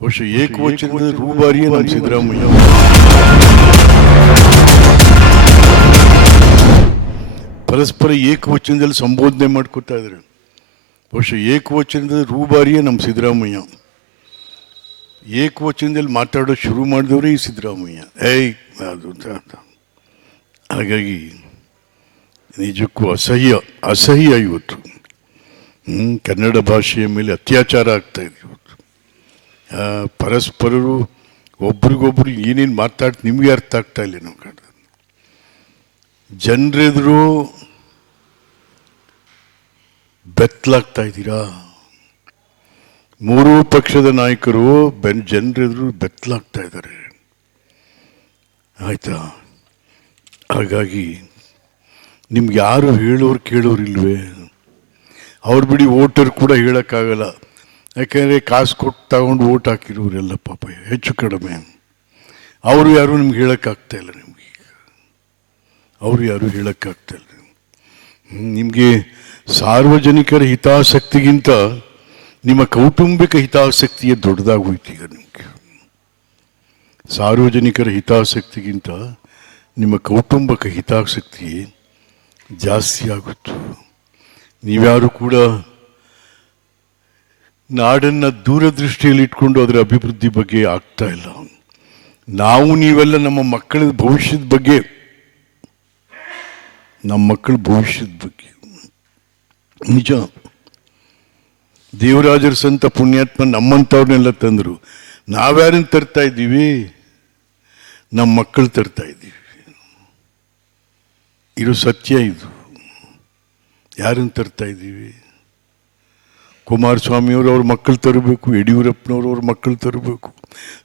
ಬಹುಶಃ ಏಕವಚನದ ರೂವಾರಿಯೇ ನಮ್ಮ ಸಿದ್ದರಾಮಯ್ಯ. ಪರಸ್ಪರ ಏಕವಚನದಲ್ಲಿ ಸಂಬೋಧನೆ ಮಾಡ್ಕೊತಾ ಇದ್ದಾರೆ. ಬಹುಶಃ ಏಕವಚನದ ರೂವಾರಿಯೇ ನಮ್ಮ ಸಿದ್ದರಾಮಯ್ಯ. ಏಕವಚನದಲ್ಲಿ ಮಾತಾಡೋ ಶುರು ಮಾಡಿದವರೇ ಈ ಸಿದ್ದರಾಮಯ್ಯ. ಅದು ಹಾಗಾಗಿ ನಿಜಕ್ಕೂ ಅಸಹ್ಯ ಇವತ್ತು. ಕನ್ನಡ ಭಾಷೆಯ ಮೇಲೆ ಅತ್ಯಾಚಾರ ಆಗ್ತಾ ಇದೆ ಇವತ್ತು. ಪರಸ್ಪರರು ಒಬ್ರಿಗೊಬ್ರು ಏನೇನು ಮಾತಾಡ್ತು ನಿಮಗೆ ಅರ್ಥ ಆಗ್ತಾ ಇಲ್ಲ. ನಾವು ಕಡೆ ಜನರೆದುರು ಬೆತ್ತಲಾಗ್ತಾ ಇದ್ದೀರಾ. ಮೂರೂ ಪಕ್ಷದ ನಾಯಕರು ಜನರೆದುರು ಬೆತ್ತಲಾಗ್ತಾ ಇದ್ದಾರೆ. ಆಯ್ತಾ? ಹಾಗಾಗಿ ನಿಮ್ಗೆ ಯಾರು ಹೇಳೋರು ಕೇಳೋರು ಇಲ್ವೇ? ಅವ್ರು ಬಿಡಿ, ವೋಟರ್ ಕೂಡ ಹೇಳೋಕ್ಕಾಗಲ್ಲ. ಯಾಕೆಂದರೆ ಕಾಸು ಕೊಟ್ಟು ತಗೊಂಡು ವೋಟ್ ಹಾಕಿರೋರೆಲ್ಲ ಪಾಪ ಹೆಚ್ಚು ಕಡಿಮೆ. ಅವರು ಯಾರು ನಿಮ್ಗೆ ಹೇಳೋಕ್ಕಾಗ್ತಾ ಇಲ್ಲ. ನಿಮಗೆ ಅವರು ಯಾರು ಹೇಳೋಕ್ಕಾಗ್ತಾ ಇಲ್ಲ. ನಿಮಗೆ ಸಾರ್ವಜನಿಕರ ಹಿತಾಸಕ್ತಿಗಿಂತ ನಿಮ್ಮ ಕೌಟುಂಬಿಕ ಹಿತಾಸಕ್ತಿಯೇ ದೊಡ್ಡದಾಗೋಯ್ತು ಈಗ. ನಿಮಗೆ ಸಾರ್ವಜನಿಕರ ಹಿತಾಸಕ್ತಿಗಿಂತ ನಿಮ್ಮ ಕೌಟುಂಬಿಕ ಹಿತಾಸಕ್ತಿ ಜಾಸ್ತಿ ಆಗುತ್ತು. ನೀವ್ಯಾರು ಕೂಡ ನಾಡನ್ನು ದೂರದೃಷ್ಟಿಯಲ್ಲಿ ಇಟ್ಕೊಂಡು ಅದರ ಅಭಿವೃದ್ಧಿ ಬಗ್ಗೆ ಆಗ್ತಾ ಇಲ್ಲ. ನಾವು ನೀವೆಲ್ಲ ನಮ್ಮ ಮಕ್ಕಳ ಭವಿಷ್ಯದ ಬಗ್ಗೆ, ನಮ್ಮ ಮಕ್ಕಳ ಭವಿಷ್ಯದ ಬಗ್ಗೆ ನಿಜ. ದೇವರಾಜರ ಸಂತ ಪುಣ್ಯಾತ್ಮ ನಮ್ಮಂಥವ್ರನ್ನೆಲ್ಲ ತಂದರು. ನಾವ್ಯಾರನ್ನು ತರ್ತಾ ಇದ್ದೀವಿ? ನಮ್ಮ ಮಕ್ಕಳು ತರ್ತಾ ಇದ್ದೀವಿ. ಇದು ಸತ್ಯ. ಇದು ಯಾರನ್ನು ತರ್ತಾ ಇದ್ದೀವಿ? ಕುಮಾರಸ್ವಾಮಿಯವರು ಅವ್ರ ಮಕ್ಕಳು ತರಬೇಕು, ಯಡಿಯೂರಪ್ಪನವರು ಅವ್ರ ಮಕ್ಕಳು ತರಬೇಕು,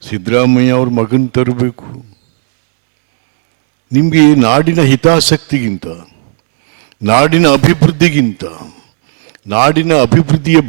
ಸಿದ್ದರಾಮಯ್ಯ ಅವ್ರ ಮಗನ ತರಬೇಕು. ನಿಮಗೆ ನಾಡಿನ ಹಿತಾಸಕ್ತಿಗಿಂತ, ನಾಡಿನ ಅಭಿವೃದ್ಧಿಗಿಂತ, ನಾಡಿನ ಅಭಿವೃದ್ಧಿಯ